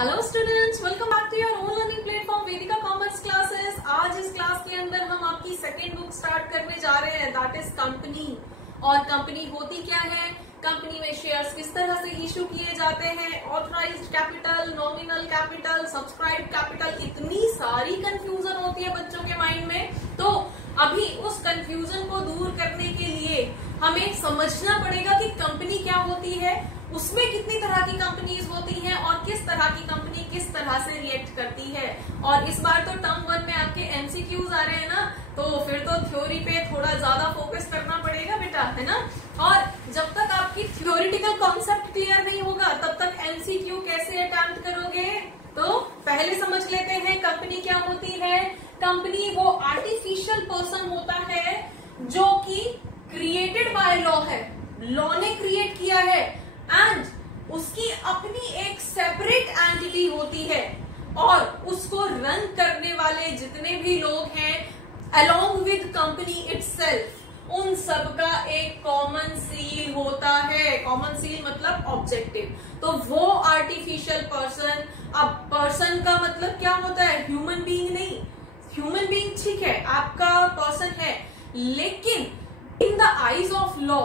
Hello students, welcome back to your own learning platform Vedika commerce classes. आज इस class के अंदर हम आपकी सेकेंड बुक स्टार्ट करने जा रहे हैं, दैट इज कंपनी। और कंपनी होती क्या है, कंपनी में शेयर्स किस तरह से इशू किए जाते हैं, authorised capital, nominal capital, subscribe capital, इतनी सारी कंफ्यूजन होती है बच्चों के माइंड में। तो अभी उस कंफ्यूजन को दूर करने के लिए हमें समझना पड़ेगा कि कंपनी क्या होती है, उसमें कितनी तरह की कंपनीज होती हैं और किस तरह की कंपनी किस तरह से रिएक्ट करती है। और इस बार तो टर्म 1 में आपके एमसीक्यूज आ रहे हैं ना, तो फिर तो थ्योरी पे थोड़ा ज्यादा फोकस करना पड़ेगा बेटा, है ना। और जब तक आपकी थ्योरिटिकल कॉन्सेप्ट क्लियर नहीं होगा तब तक एमसीक्यू कैसे अटेम्प्ट करोगे। तो पहले समझ लेते हैं कंपनी क्या होती है। कंपनी वो आर्टिफिशियल पर्सन होता है जो कि क्रिएटेड बाय लॉ है, लॉ ने क्रिएट किया है, एंड उसकी अपनी एक सेपरेट एंटिटी होती है और उसको रन करने वाले जितने भी लोग हैं अलोंग विद कंपनी इटसेल्फ, उन सबका एक कॉमन सील होता है। कॉमन सील मतलब ऑब्जेक्टिव। तो वो आर्टिफिशियल पर्सन, अब पर्सन का मतलब क्या होता है, ह्यूमन बीइंग नहीं। ह्यूमन बीइंग ठीक है, आपका पर्सन है, लेकिन in the eyes of law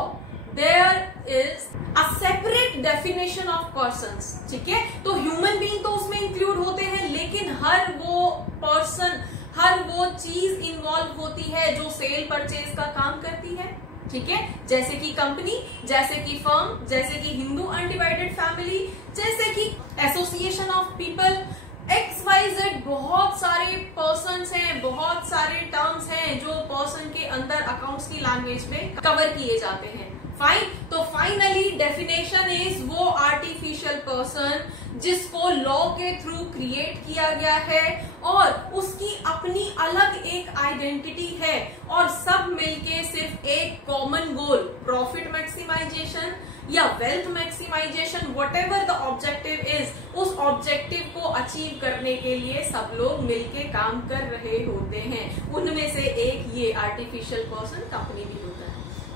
there is a separate definition of persons. ठीक है, तो ह्यूमन बीइंग तो उसमें इंक्लूड होते हैं, लेकिन हर वो पर्सन, हर वो चीज इन्वॉल्व होती है जो सेल परचेज का काम करती है। ठीक है, जैसे कि कंपनी, जैसे कि फर्म, जैसे कि हिंदू अनडिवाइडेड फैमिली, जैसे कि एसोसिएशन ऑफ पीपल, XYZ, बहुत सारे पर्सन्स हैं, बहुत सारे टर्म्स हैं जो पर्सन के अंदर अकाउंट्स की लैंग्वेज में कवर किए जाते हैं। फाइन, तो फाइनली डेफिनेशन इज वो आर्टिफिशियल पर्सन जिसको लॉ के थ्रू क्रिएट किया गया है और उसकी अपनी अलग एक आइडेंटिटी है और सब मिलके सिर्फ एक कॉमन गोल, प्रॉफिट मैक्सिमाइजेशन या wealth maximisation, whatever the objective is, उस ऑब्जेक्टिव को अचीव करने के लिए सब लोग मिलके काम कर रहे होते हैं। उनमें से एक ये आर्टिफिशियल पर्सन कंपनी भी होता है।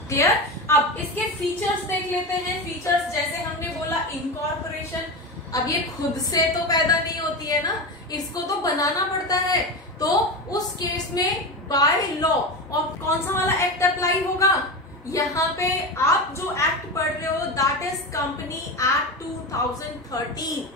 क्लियर। अब इसके फीचर्स देख लेते हैं। फीचर्स जैसे हमने बोला इनकॉर्पोरेशन, अब ये खुद से तो पैदा नहीं होती है ना, इसको तो बनाना पड़ता है। तो उस केस में बाय लॉ, और कौन सा वाला एक्ट अप्लाई होगा, यहाँ पे आप जो एक्ट पढ़ रहे हो दैट इज कंपनी एक्ट 2013।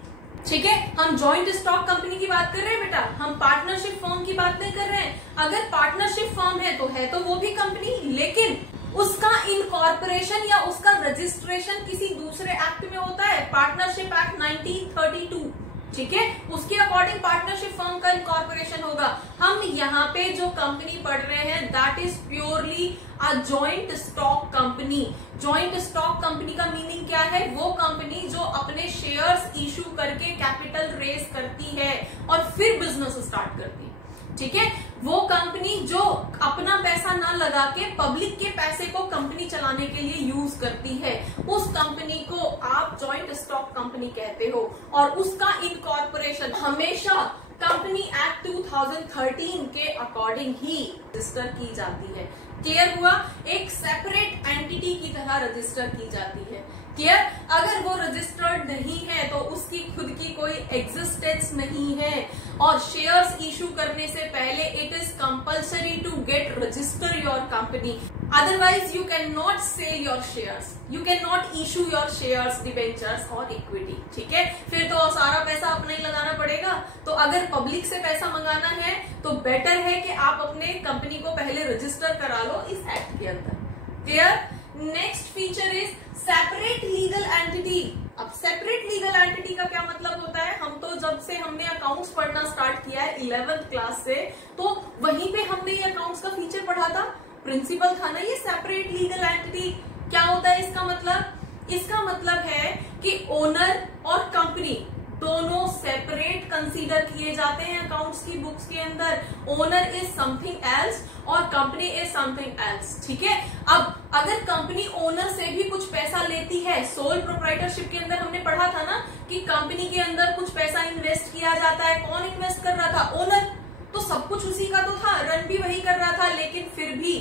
ठीक है, हम जॉइंट स्टॉक कंपनी की बात कर रहे हैं बेटा, हम पार्टनरशिप फर्म की बात नहीं कर रहे हैं। अगर पार्टनरशिप फर्म है तो वो भी कंपनी, लेकिन उसका इनकॉर्पोरेशन या उसका रजिस्ट्रेशन किसी दूसरे एक्ट में होता है, पार्टनरशिप एक्ट 1932। ठीक है, उसके अकॉर्डिंग पार्टनरशिप फर्म का इनकॉर्पोरेशन होगा। हम यहाँ पे जो कंपनी पढ़ रहे हैं that is purely a joint stock company. Joint stock company का मीनिंग क्या है, वो कंपनी जो अपने शेयर्स इशू करके कैपिटल रेज करती है और फिर बिजनेस स्टार्ट करती है। ठीक है, वो कंपनी जो अपना पैसा ना लगा के पब्लिक के पैसे को कंपनी चलाने के लिए यूज करती है, उस कंपनी को आप जॉइंट स्टॉक कंपनी कहते हो। और उसका इनकॉर्पोरेशन हमेशा कंपनी एक्ट 2013 के अकॉर्डिंग ही रजिस्टर की जाती है। क्लियर हुआ, एक सेपरेट एंटिटी की तरह रजिस्टर की जाती है। क्लियर, अगर वो रजिस्टर्ड नहीं है तो उसकी खुद की कोई एग्जिस्टेंस नहीं है। और शेयर्स इशू करने से पहले it is compulsory to get register your company, otherwise you can not sell your shares, you can not issue your shares, debentures और इक्विटी। ठीक है, फिर तो सारा पैसा अपना ही लगाना पड़ेगा। तो अगर पब्लिक से पैसा मंगाना है तो बेटर है कि आप अपने कंपनी को पहले रजिस्टर करा लो इस एक्ट के अंदर। Clear. Next feature is separate legal entity. अब सेपरेट लीगल एंटिटी का क्या मतलब होता है, हम तो जब से हमने अकाउंट्स पढ़ना स्टार्ट किया है 11th क्लास से, तो वहीं पे हमने ये अकाउंट्स का फीचर पढ़ा था, प्रिंसिपल था ना ये सेपरेट लीगल एंटिटी। क्या होता है इसका मतलब, इसका मतलब है कि ओनर और कंपनी दोनों सेपरेट कंसीडर किए जाते हैं अकाउंट्स की बुक्स के अंदर। ओनर इज समथिंग एल्स और कंपनी इज समथिंग एल्स। ठीक है, अब अगर कंपनी ओनर से भी कुछ पैसा लेती है, सोल प्रोप्राइटरशिप के अंदर हमने पढ़ा था ना कि कंपनी के अंदर कुछ पैसा इन्वेस्ट किया जाता है, कौन इन्वेस्ट कर रहा था, ओनर। तो सब कुछ उसी का तो था, रन भी वही कर रहा था, लेकिन फिर भी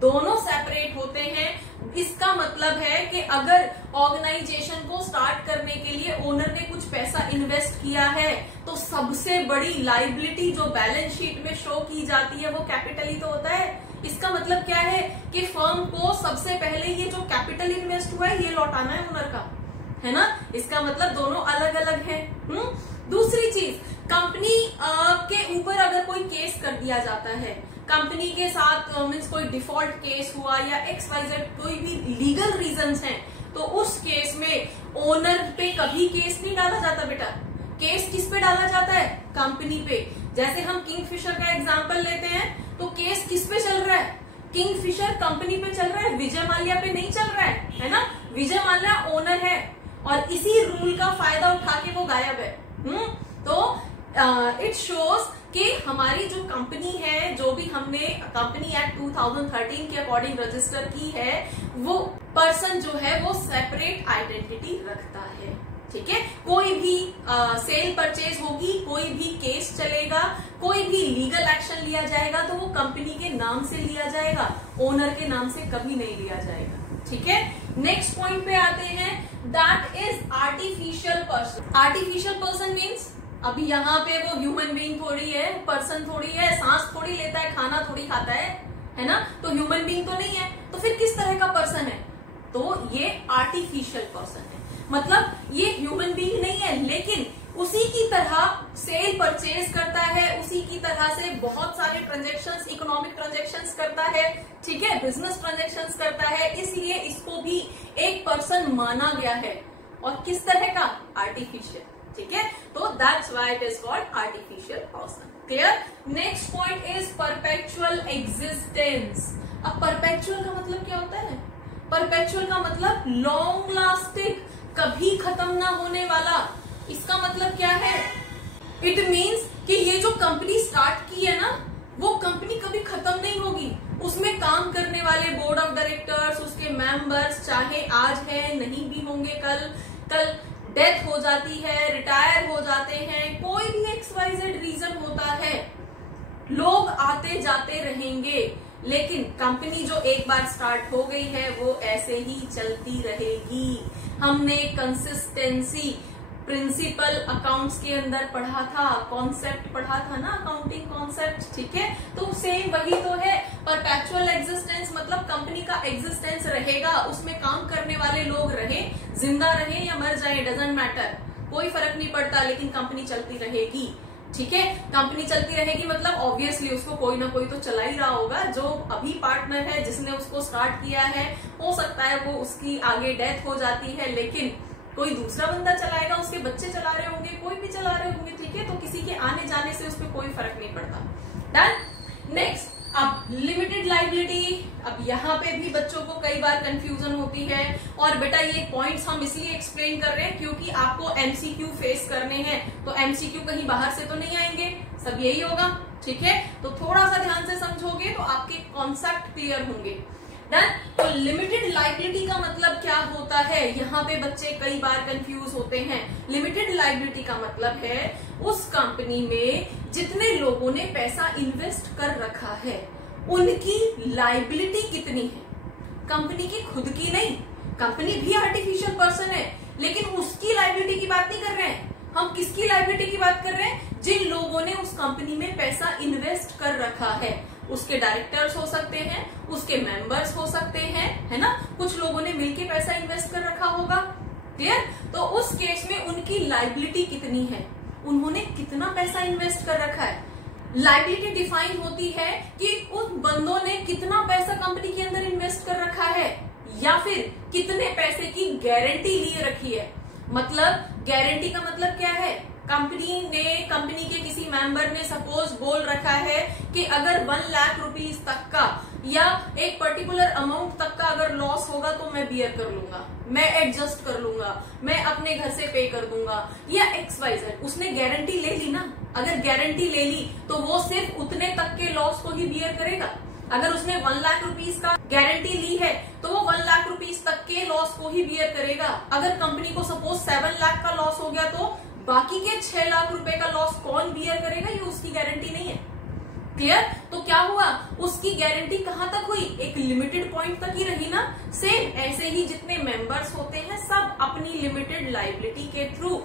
दोनों सेपरेट होते हैं। इसका मतलब है कि अगर ऑर्गेनाइजेशन को स्टार्ट करने के लिए ओनर ने कुछ पैसा इन्वेस्ट किया है तो सबसे बड़ी लाइबिलिटी जो बैलेंस शीट में शो की जाती है वो कैपिटल ही तो होता है। इसका मतलब क्या है कि फर्म को सबसे पहले ये जो कैपिटल इन्वेस्ट हुआ है ये लौटाना है ओनर का, है ना। इसका मतलब दोनों अलग अलग है। दूसरी चीज, कंपनी के ऊपर अगर कोई केस कर दिया जाता है, कंपनी के साथ मीन्स कोई डिफॉल्ट केस हुआ या XYZ कोई भी लीगल रीजंस हैं, तो उस केस में ओनर पे कभी केस नहीं डाला जाता बेटा। केस किस पे डाला जाता है? कंपनी पे। जैसे हम किंगफिशर का एग्जांपल लेते हैं तो केस किस पे चल रहा है? किंगफिशर कंपनी पे चल रहा है, विजय माल्या पे नहीं चल रहा है ना। विजय माल्या ओनर है और इसी रूल का फायदा उठा के वो गायब है। तो इट शोज कि हमारी जो कंपनी है, जो भी हमने कंपनी एक्ट 2013 के अकॉर्डिंग रजिस्टर की है, वो पर्सन जो है वो सेपरेट आइडेंटिटी रखता है। ठीक है, कोई भी सेल परचेज होगी, कोई भी केस चलेगा, कोई भी लीगल एक्शन लिया जाएगा तो वो कंपनी के नाम से लिया जाएगा, ओनर के नाम से कभी नहीं लिया जाएगा। ठीक है, नेक्स्ट पॉइंट पे आते हैं, that is artificial person. Artificial person means अभी यहाँ पे वो ह्यूमन बीइंग थोड़ी है, पर्सन थोड़ी है, सांस थोड़ी लेता है, खाना थोड़ी खाता है ना, तो ह्यूमन बीइंग तो नहीं है, तो फिर किस तरह का पर्सन है? तो ये आर्टिफिशियल पर्सन है। मतलब ये ह्यूमन बीइंग नहीं है, लेकिन उसी की तरह सेल परचेज करता है, उसी की तरह से बहुत सारे ट्रांजैक्शंस, इकोनॉमिक ट्रांजैक्शंस करता है, ठीक है, बिजनेस ट्रांजैक्शंस करता है, इसलिए इसको भी एक पर्सन माना गया है। और किस तरह का? आर्टिफिशियल। ठीक है, तो that's why it is called artificial person. Clear? Next point is perpetual existence. अब परपेचुअल का मतलब क्या होता है? परपेचुअल का मतलब लॉन्ग लास्टिंग, कभी खत्म ना होने वाला। इसका मतलब क्या है? इट मीन्स कि ये जो कंपनी स्टार्ट की है ना, वो कंपनी कभी खत्म नहीं होगी। उसमें काम करने वाले बोर्ड ऑफ डायरेक्टर्स, उसके मेंबर्स, चाहे आज है, नहीं भी होंगे कल डेथ हो जाती है, रिटायर हो जाते हैं, कोई भी XYZ रीजन होता है, लोग आते जाते रहेंगे, लेकिन कंपनी जो एक बार स्टार्ट हो गई है वो ऐसे ही चलती रहेगी। हमने कंसिस्टेंसी प्रिंसिपल अकाउंट्स के अंदर पढ़ा था, कॉन्सेप्ट पढ़ा था ना, अकाउंटिंग कॉन्सेप्ट। ठीक है, तो सेम वही तो है। परपेचुअल एग्जिस्टेंस मतलब कंपनी का एग्जिस्टेंस रहेगा, उसमें काम करने वाले लोग रहे, जिंदा रहे या मर जाए, डजंट मैटर, कोई फर्क नहीं पड़ता, लेकिन कंपनी चलती रहेगी। ठीक है, कंपनी चलती रहेगी मतलब ऑब्वियसली उसको कोई ना कोई तो चला ही रहा होगा। जो अभी पार्टनर है, जिसने उसको स्टार्ट किया है, हो सकता है वो उसकी आगे डेथ हो जाती है, लेकिन कोई दूसरा बंदा चलाएगा, उसके बच्चे चला रहे होंगे, कोई भी चला रहे होंगे। ठीक है, तो किसी के आने जाने से उस पर कोई फर्क नहीं पड़ता। डन। नेक्स्ट, अब लिमिटेड लाइबिलिटी। अब यहाँ पे भी बच्चों को कई बार कंफ्यूजन होती है, और बेटा ये पॉइंट्स हम इसलिए एक्सप्लेन कर रहे हैं क्योंकि आपको MCQ फेस करने हैं, तो MCQ कहीं बाहर से तो नहीं आएंगे, सब यही होगा। ठीक है, तो थोड़ा सा ध्यान से समझोगे तो आपके कॉन्सेप्ट क्लियर होंगे। डन। तो लिमिटेड लाइबिलिटी का मतलब क्या होता है? यहाँ पे बच्चे कई बार कंफ्यूज होते हैं। लिमिटेड लाइबिलिटी का मतलब है उस कंपनी में जितने लोगों ने पैसा इन्वेस्ट कर रखा है उनकी लाइबिलिटी कितनी है, कंपनी की खुद की नहीं। कंपनी भी आर्टिफिशियल पर्सन है, लेकिन उसकी लाइबिलिटी की बात नहीं कर रहे हैं हम। किसकी लाइबिलिटी की बात कर रहे हैं? जिन लोगों ने उस कंपनी में पैसा इन्वेस्ट कर रखा है, उसके डायरेक्टर्स हो सकते हैं, उसके मेंबर्स हो सकते हैं, है ना, कुछ लोगों ने मिलके पैसा इन्वेस्ट कर रखा होगा। क्लियर? तो उस केस में उनकी लाइबिलिटी कितनी है, उन्होंने कितना पैसा इन्वेस्ट कर रखा है। लाइबिलिटी डिफाइन होती है कि उन बंदों ने कितना पैसा कंपनी के अंदर इन्वेस्ट कर रखा है, या फिर कितने पैसे की गारंटी लिए रखी है। मतलब गारंटी का मतलब क्या है? कंपनी के किसी मेंबर ने सपोज बोल रखा है कि अगर 1 लाख रुपीस तक का या एक पर्टिकुलर अमाउंट तक का अगर लॉस होगा तो मैं बियर कर लूंगा, मैं एडजस्ट कर लूंगा, मैं अपने घर से पे कर दूंगा, या XYZ। उसने गारंटी ले ली ना, अगर गारंटी ले ली तो वो सिर्फ उतने तक के लॉस को ही बियर करेगा। अगर उसने 1 लाख रुपीस का गारंटी ली है तो वो 1 लाख रुपीस तक के लॉस को ही बियर करेगा। अगर कंपनी को सपोज 7 लाख का लॉस हो गया तो बाकी के 6 लाख रुपए का लॉस कौन बियर करेगा, ये उसकी गारंटी नहीं है। क्लियर? तो क्या हुआ, उसकी गारंटी कहां तक हुई, एक लिमिटेड पॉइंट तक ही रही ना। सेम ऐसे ही जितने मेंबर्स होते हैं सब अपनी लिमिटेड लायबिलिटी के थ्रू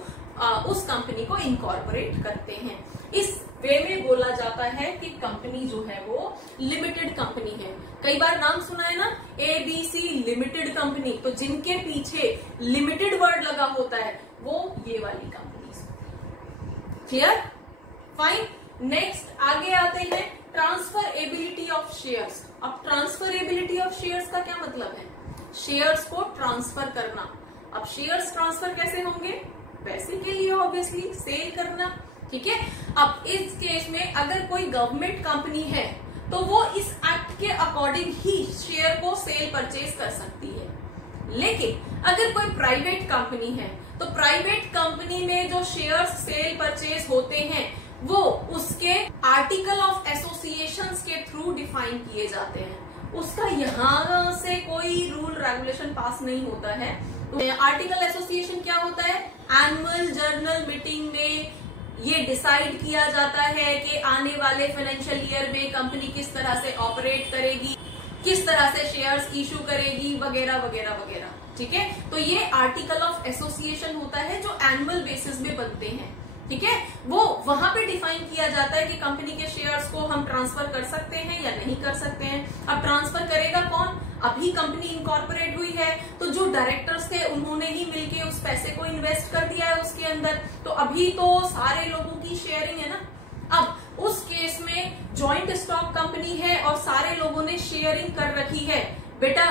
उस कंपनी को इनकॉर्पोरेट करते हैं। इस वे में बोला जाता है कि कंपनी जो है वो लिमिटेड कंपनी है। कई बार नाम सुना है ना, ABC लिमिटेड कंपनी, तो जिनके पीछे लिमिटेड वर्ड लगा होता है वो ये वाली कंपनी। क्लियर? फाइन। नेक्स्ट आगे आते हैं ट्रांसफरेबिलिटी ऑफ शेयर्स। अब ट्रांसफरेबिलिटी ऑफ शेयर्स का क्या मतलब है, शेयर्स को ट्रांसफर करना। अब शेयर्स ट्रांसफर कैसे होंगे, पैसे के लिए ऑब्वियसली, सेल करना। ठीक है, अब इस केस में अगर कोई गवर्नमेंट कंपनी है तो वो इस एक्ट के अकॉर्डिंग ही शेयर को सेल परचेज कर सकती है। लेकिन अगर कोई प्राइवेट कंपनी है तो प्राइवेट कंपनी में जो शेयर्स सेल परचेज होते हैं वो उसके आर्टिकल ऑफ एसोसिएशन के थ्रू डिफाइन किए जाते हैं। उसका यहां से कोई रूल रेगुलेशन पास नहीं होता है। आर्टिकल एसोसिएशन क्या होता है, एनुअल जर्नल मीटिंग में ये डिसाइड किया जाता है कि आने वाले फाइनेंशियल ईयर में कंपनी किस तरह से ऑपरेट करेगी, किस तरह से शेयर्स इशू करेगी, वगैरह वगैरह वगैरह। ठीक है, तो ये आर्टिकल ऑफ एसोसिएशन होता है जो एनुअल बेसिस में बनते हैं। ठीक है, वो वहां पे डिफाइन किया जाता है कि कंपनी के शेयर्स को हम ट्रांसफर कर सकते हैं या नहीं कर सकते हैं। अब ट्रांसफर करेगा कौन, अभी कंपनी इनकॉर्पोरेट हुई है तो जो डायरेक्टर्स थे उन्होंने ही मिलके उस पैसे को इन्वेस्ट कर दिया है उसके अंदर, तो अभी तो सारे लोगों की शेयरिंग है ना। अब उस केस में जॉइंट स्टॉक कंपनी है और सारे लोगों ने शेयरिंग कर रखी है। बेटा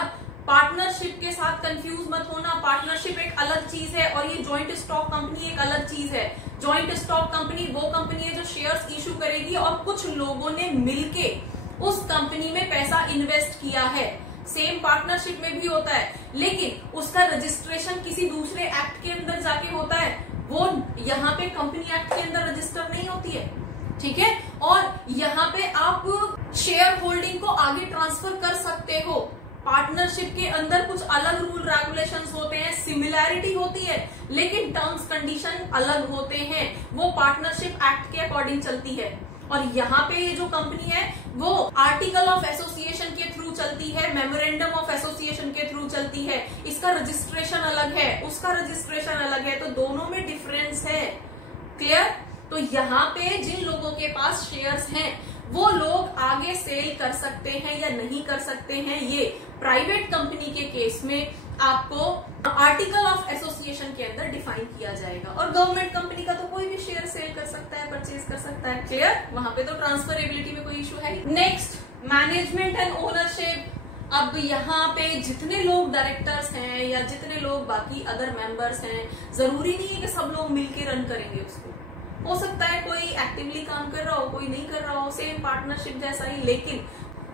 पार्टनरशिप के साथ कंफ्यूज मत होना, पार्टनरशिप एक अलग चीज है और ये जॉइंट स्टॉक कंपनी एक अलग चीज है। जॉइंट स्टॉक कंपनी वो कंपनी है जो शेयर्स इशू करेगी और कुछ लोगों ने मिलके उस कंपनी में पैसा इन्वेस्ट किया है। सेम पार्टनरशिप में भी होता है, लेकिन उसका रजिस्ट्रेशन किसी दूसरे एक्ट के अंदर जाके होता है, वो यहाँ पे कंपनी एक्ट के अंदर रजिस्टर नहीं होती है। ठीक है, और यहाँ पे आप शेयर होल्डिंग को आगे ट्रांसफर कर सकते हो। पार्टनरशिप के अंदर कुछ अलग रूल रेगुलेशंस होते हैं, सिमिलैरिटी होती है, लेकिन टर्म्स कंडीशन अलग होते हैं, वो पार्टनरशिप एक्ट के अकॉर्डिंग चलती है। और यहाँ पे ये जो कंपनी है वो आर्टिकल ऑफ एसोसिएशन के थ्रू चलती है, मेमोरेंडम ऑफ एसोसिएशन के थ्रू चलती है। इसका रजिस्ट्रेशन अलग है, उसका रजिस्ट्रेशन अलग है, तो दोनों में डिफरेंस है। क्लियर? तो यहाँ पे जिन लोगों के पास शेयर्स हैं वो लोग आगे सेल कर सकते हैं या नहीं कर सकते हैं, ये प्राइवेट कंपनी के केस में आपको आर्टिकल ऑफ एसोसिएशन के अंदर डिफाइन किया जाएगा। और गवर्नमेंट कंपनी का तो कोई भी शेयर सेल कर सकता है, परचेज कर सकता है। क्लियर? वहां पे तो ट्रांसफरेबिलिटी में कोई इशू है ही। Next, management and ownership. अब यहाँ पे जितने लोग डायरेक्टर्स हैं या जितने लोग बाकी अदर मेंबर्स हैं, जरूरी नहीं है कि सब लोग मिलकर रन करेंगे उसको। हो सकता है कोई एक्टिवली काम कर रहा हो, कोई नहीं कर रहा हो, सेम पार्टनरशिप जैसा ही, लेकिन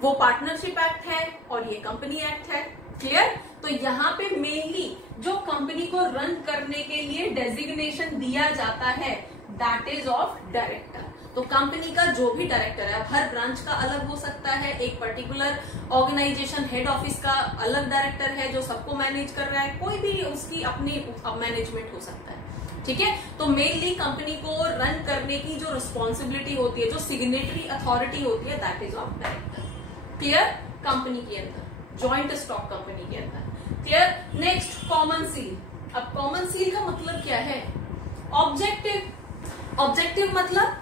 वो पार्टनरशिप एक्ट है और ये कंपनी एक्ट है। क्लियर? तो यहाँ पे मेनली जो कंपनी को रन करने के लिए डेजिग्नेशन दिया जाता है दैट इज ऑफ डायरेक्टर। तो कंपनी का जो भी डायरेक्टर है, हर ब्रांच का अलग हो सकता है, एक पर्टिकुलर ऑर्गेनाइजेशन हेड ऑफिस का अलग डायरेक्टर है जो सबको मैनेज कर रहा है, कोई भी उसकी अपनी मैनेजमेंट हो सकता है। ठीक है, तो मेनली कंपनी को रन करने की जो रिस्पॉन्सिबिलिटी होती है, जो सिग्नेटरी अथॉरिटी होती है, that is of director. Clear? Company के अंदर, जॉइंट स्टॉक कंपनी के अंदर। क्लियर? Next, common seal. अब कॉमन सील का मतलब क्या है? ऑब्जेक्टिव। ऑब्जेक्टिव मतलब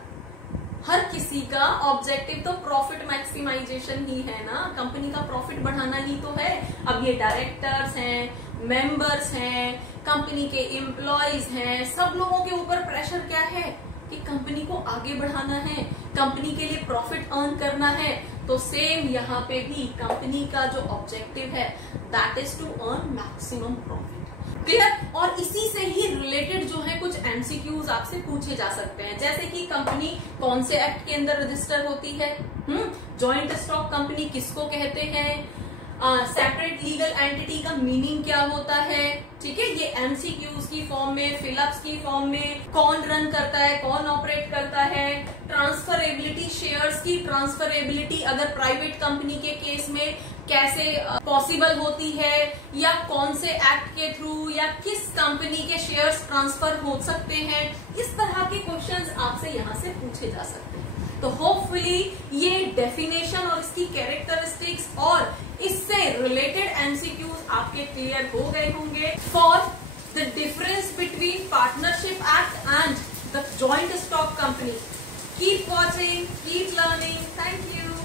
हर किसी का ऑब्जेक्टिव तो प्रॉफिट मैक्सिमाइजेशन ही है ना, कंपनी का प्रॉफिट बढ़ाना ही तो है। अब ये डायरेक्टर्स हैं, मेंबर्स हैं, कंपनी के एम्प्लॉयज हैं, सब लोगों के ऊपर प्रेशर क्या है कि कंपनी को आगे बढ़ाना है, कंपनी के लिए प्रॉफिट अर्न करना है। तो सेम यहाँ पे भी कंपनी का जो ऑब्जेक्टिव है that is to earn maximum profit. Clear? और इसी से ही रिलेटेड जो है कुछ एमसीक्यूज आपसे पूछे जा सकते हैं, जैसे कि कंपनी कौन से एक्ट के अंदर रजिस्टर होती है, जॉइंट स्टॉक कंपनी किसको कहते हैं, सेपरेट लीगल एंटिटी का मीनिंग क्या होता है। ठीक है, ये एमसीक्यूज की फॉर्म में, फिलअप्स की फॉर्म में, कौन रन करता है, कौन ऑपरेट करता है, ट्रांसफरेबिलिटी, शेयर्स की ट्रांसफरेबिलिटी अगर प्राइवेट कंपनी के केस में कैसे पॉसिबल होती है, या कौन से एक्ट के थ्रू, या किस कंपनी के शेयर्स ट्रांसफर हो सकते हैं, इस तरह के क्वेश्चंस आपसे यहाँ से पूछे जा सकते हैं। तो होपफुली ये डेफिनेशन और इसकी कैरेक्टरिस्टिक्स और इससे रिलेटेड एमसीक्यूज आपके क्लियर हो गए होंगे। For the difference between partnership act and the joint stock company, keep watching, keep learning. Thank you.